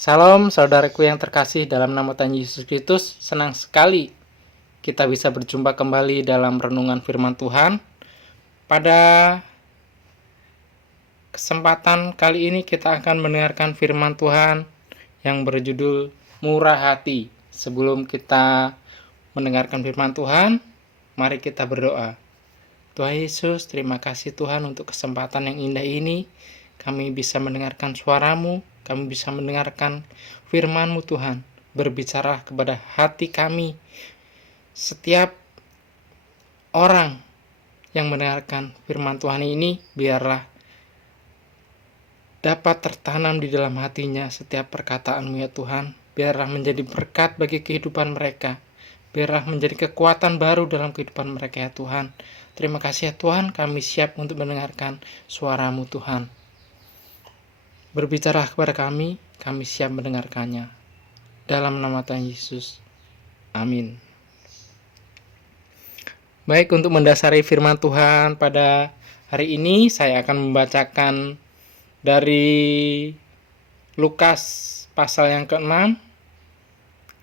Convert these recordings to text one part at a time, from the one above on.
Salam saudaraku yang terkasih dalam nama Tuhan Yesus Kristus. Senang sekali kita bisa berjumpa kembali dalam renungan firman Tuhan. Pada kesempatan kali ini kita akan mendengarkan firman Tuhan yang berjudul Murah Hati. Sebelum kita mendengarkan firman Tuhan, mari kita berdoa. Tuhan Yesus, terima kasih Tuhan untuk kesempatan yang indah ini. Kami bisa mendengarkan suara-Mu, kami bisa mendengarkan firman-Mu Tuhan. Berbicara kepada hati kami. Setiap orang yang mendengarkan firman Tuhan ini, biarlah dapat tertanam di dalam hatinya setiap perkataan-Mu ya Tuhan. Biarlah menjadi berkat bagi kehidupan mereka. Biarlah menjadi kekuatan baru dalam kehidupan mereka ya Tuhan. Terima kasih ya Tuhan, kami siap untuk mendengarkan suara-Mu Tuhan. Berbicara kepada kami siap mendengarkannya. Dalam nama Tuhan Yesus. Amin. Baik, untuk mendasari firman Tuhan pada hari ini, saya akan membacakan dari Lukas pasal yang ke-6,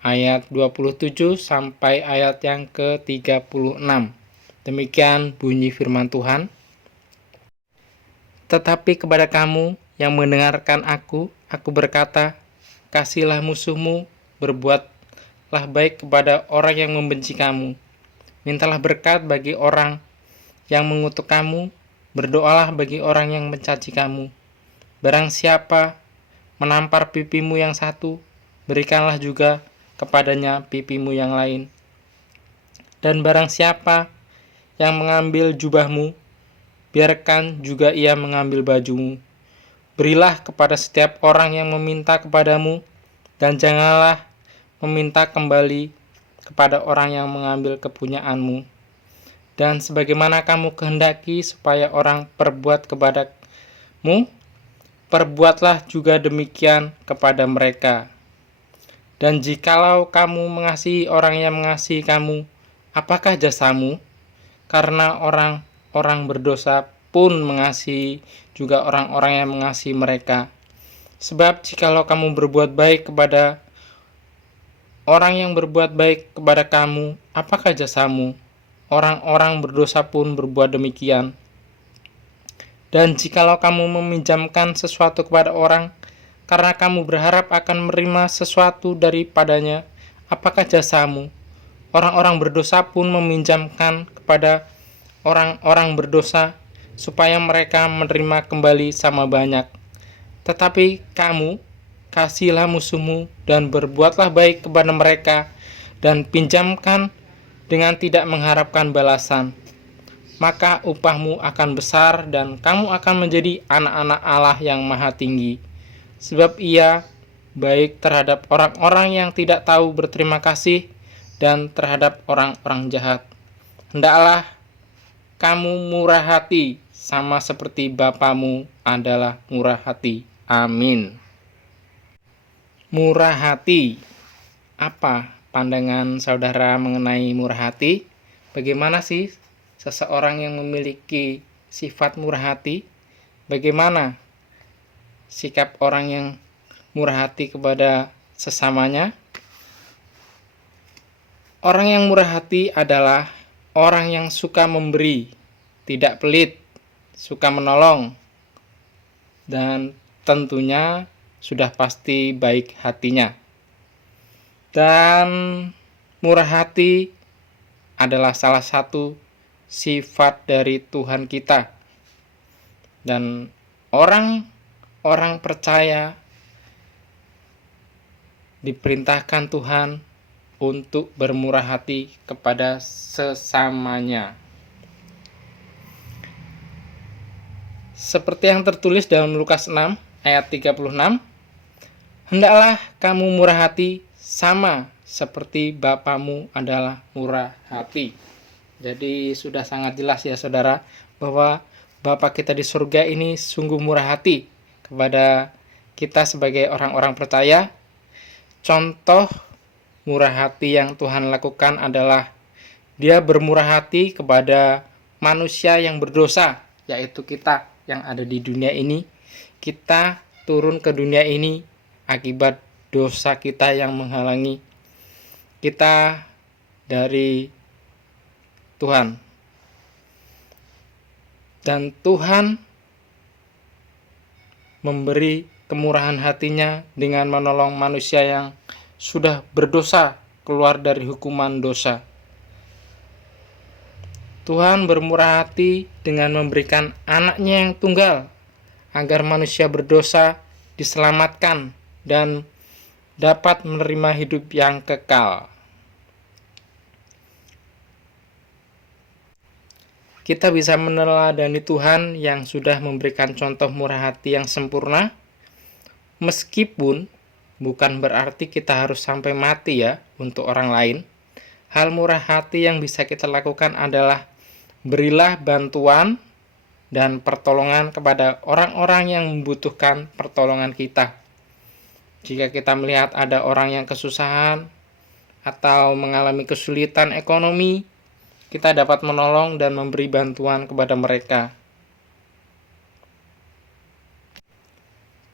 ayat 27 sampai ayat yang ke-36. Demikian bunyi firman Tuhan. Tetapi kepada kamu yang mendengarkan aku berkata, kasihilah musuhmu, berbuatlah baik kepada orang yang membenci kamu. Mintalah berkat bagi orang yang mengutuk kamu, berdoalah bagi orang yang mencaci kamu. Barang siapa menampar pipimu yang satu, berikanlah juga kepadanya pipimu yang lain. Dan barang siapa yang mengambil jubahmu, biarkan juga ia mengambil bajumu. Berilah kepada setiap orang yang meminta kepadamu, dan janganlah meminta kembali kepada orang yang mengambil kepunyaanmu. Dan sebagaimana kamu kehendaki supaya orang perbuat kepadamu, perbuatlah juga demikian kepada mereka. Dan jikalau kamu mengasihi orang yang mengasihi kamu, apakah jasamu? Karena orang berdosa pun mengasihi juga orang-orang yang mengasihi mereka. Sebab jikalau kamu berbuat baik kepada orang yang berbuat baik kepada kamu, apakah jasamu? Orang-orang berdosa pun berbuat demikian. Dan jikalau kamu meminjamkan sesuatu kepada orang, karena kamu berharap akan menerima sesuatu daripadanya, apakah jasamu? Orang-orang berdosa pun meminjamkan kepada orang-orang berdosa, supaya mereka menerima kembali sama banyak. Tetapi kamu, kasihilah musuhmu, dan berbuatlah baik kepada mereka, dan pinjamkan dengan tidak mengharapkan balasan. Maka upahmu akan besar, dan kamu akan menjadi anak-anak Allah yang maha tinggi. Sebab ia baik terhadap orang-orang yang tidak tahu berterima kasih, dan terhadap orang-orang jahat. Hendaklah kamu murah hati, sama seperti Bapamu adalah murah hati. Amin. Murah hati. Apa pandangan saudara mengenai murah hati? Bagaimana sih seseorang yang memiliki sifat murah hati? Bagaimana sikap orang yang murah hati kepada sesamanya? Orang yang murah hati adalah orang yang suka memberi, tidak pelit, suka menolong, dan tentunya sudah pasti baik hatinya. Dan murah hati adalah salah satu sifat dari Tuhan kita. Dan orang percaya diperintahkan Tuhan untuk bermurah hati kepada sesamanya. Seperti yang tertulis dalam Lukas 6 ayat 36, hendaklah kamu murah hati sama seperti Bapamu adalah murah hati. Jadi sudah sangat jelas ya saudara, bahwa Bapa kita di surga ini sungguh murah hati kepada kita sebagai orang-orang percaya. Contoh murah hati yang Tuhan lakukan adalah Dia bermurah hati kepada manusia yang berdosa, yaitu kita yang ada di dunia ini. Kita turun ke dunia ini akibat dosa kita yang menghalangi kita dari Tuhan. Dan Tuhan memberi kemurahan hatinya dengan menolong manusia yang sudah berdosa keluar dari hukuman dosa. Tuhan bermurah hati dengan memberikan anaknya yang tunggal agar manusia berdosa diselamatkan dan dapat menerima hidup yang kekal. Kita bisa meneladani Tuhan yang sudah memberikan contoh murah hati yang sempurna, meskipun bukan berarti kita harus sampai mati ya untuk orang lain. Hal murah hati yang bisa kita lakukan adalah berilah bantuan dan pertolongan kepada orang-orang yang membutuhkan pertolongan kita. Jika kita melihat ada orang yang kesusahan atau mengalami kesulitan ekonomi, kita dapat menolong dan memberi bantuan kepada mereka.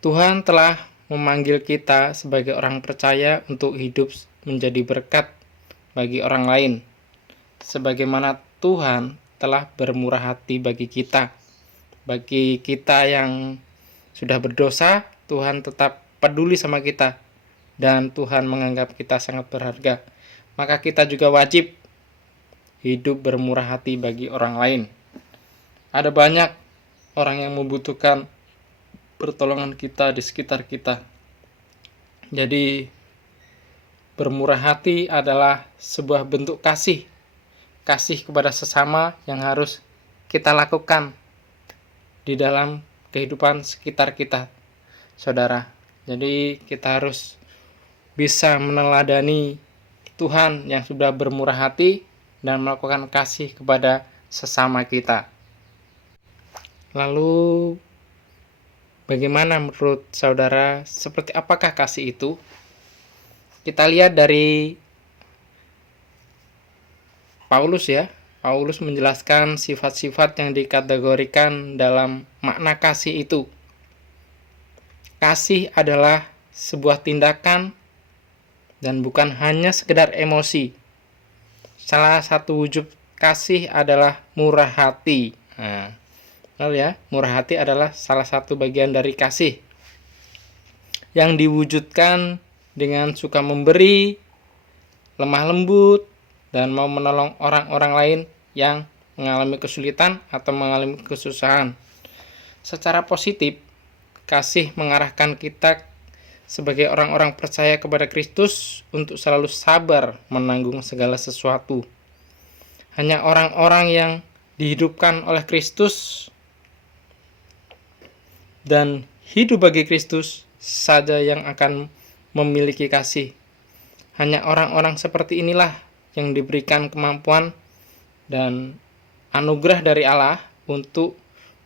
Tuhan telah memanggil kita sebagai orang percaya untuk hidup menjadi berkat bagi orang lain, sebagaimana Tuhan telah bermurah hati bagi kita. Bagi kita yang sudah berdosa, Tuhan tetap peduli sama kita, dan Tuhan menganggap kita sangat berharga. Maka kita juga wajib hidup bermurah hati bagi orang lain. Ada banyak orang yang membutuhkan pertolongan kita di sekitar kita. Jadi bermurah hati adalah sebuah bentuk kasih kepada sesama yang harus kita lakukan di dalam kehidupan sekitar kita, saudara. Jadi kita harus bisa meneladani Tuhan yang sudah bermurah hati dan melakukan kasih kepada sesama kita. Lalu bagaimana menurut saudara, seperti apakah kasih itu? Kita lihat dari Paulus ya. Paulus menjelaskan sifat-sifat yang dikategorikan dalam makna kasih itu. Kasih adalah sebuah tindakan dan bukan hanya sekedar emosi. Salah satu wujud kasih adalah murah hati. Lalu ya, murah hati adalah salah satu bagian dari kasih yang diwujudkan dengan suka memberi, lemah lembut, dan mau menolong orang-orang lain yang mengalami kesulitan atau mengalami kesusahan. Secara positif, kasih mengarahkan kita sebagai orang-orang percaya kepada Kristus untuk selalu sabar menanggung segala sesuatu. Hanya orang-orang yang dihidupkan oleh Kristus dan hidup bagi Kristus saja yang akan memiliki kasih. Hanya orang-orang seperti inilah yang diberikan kemampuan dan anugerah dari Allah untuk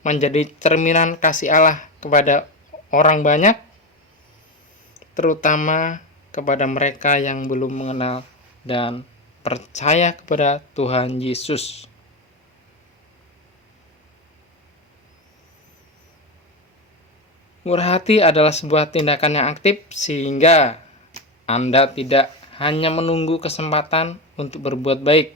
menjadi cerminan kasih Allah kepada orang banyak, terutama kepada mereka yang belum mengenal dan percaya kepada Tuhan Yesus. Murah hati adalah sebuah tindakan yang aktif sehingga Anda tidak hanya menunggu kesempatan untuk berbuat baik.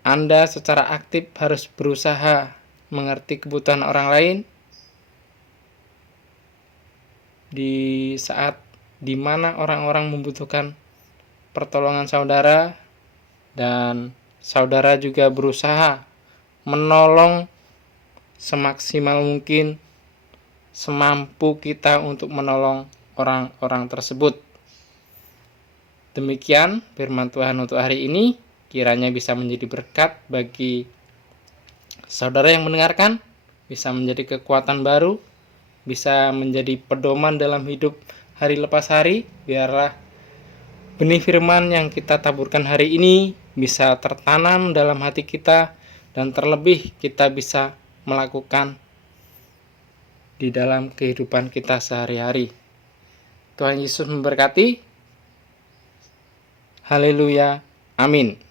Anda secara aktif harus berusaha mengerti kebutuhan orang lain di saat di mana orang-orang membutuhkan pertolongan saudara, dan saudara juga berusaha menolong semaksimal mungkin, semampu kita untuk menolong orang-orang tersebut. Demikian firman Tuhan untuk hari ini, kiranya bisa menjadi berkat bagi saudara yang mendengarkan, bisa menjadi kekuatan baru, bisa menjadi pedoman dalam hidup hari lepas hari. Biarlah benih firman yang kita taburkan hari ini bisa tertanam dalam hati kita, dan terlebih kita bisa melakukan di dalam kehidupan kita sehari-hari. Tuhan Yesus memberkati. Haleluya. Amin.